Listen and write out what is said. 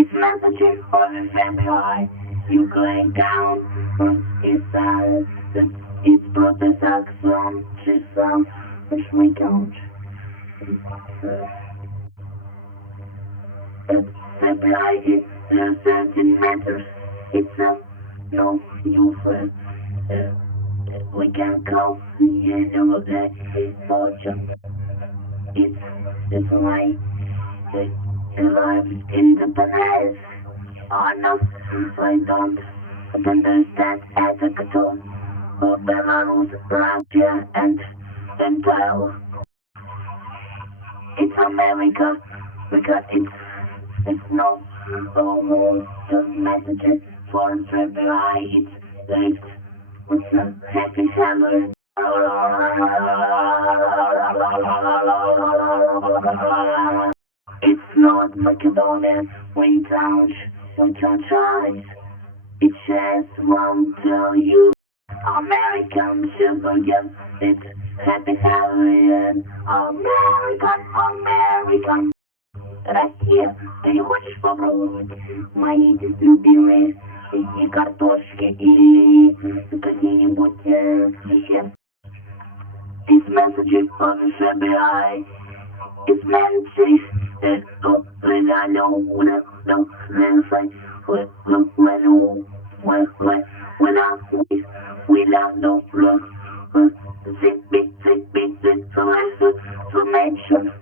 It's messages for the February. You lay down it's it's protest action, she's which we don't. February is 13 meters. It's no use. We can go the day fortune. It's like life in the palace. Oh no, I don't understand ethics of Belarus, Russia, and Pearl. It's America because it's not the messages for February. It's a happy family. It's not Macedonia, we don't try. It just won't tell you. American civilian, it's happy Halloween. American. Россия, ты хочешь попробовать мои любимые и картошки, и какие-нибудь десерты? These messages on the FBI. It's messages that we love no big information.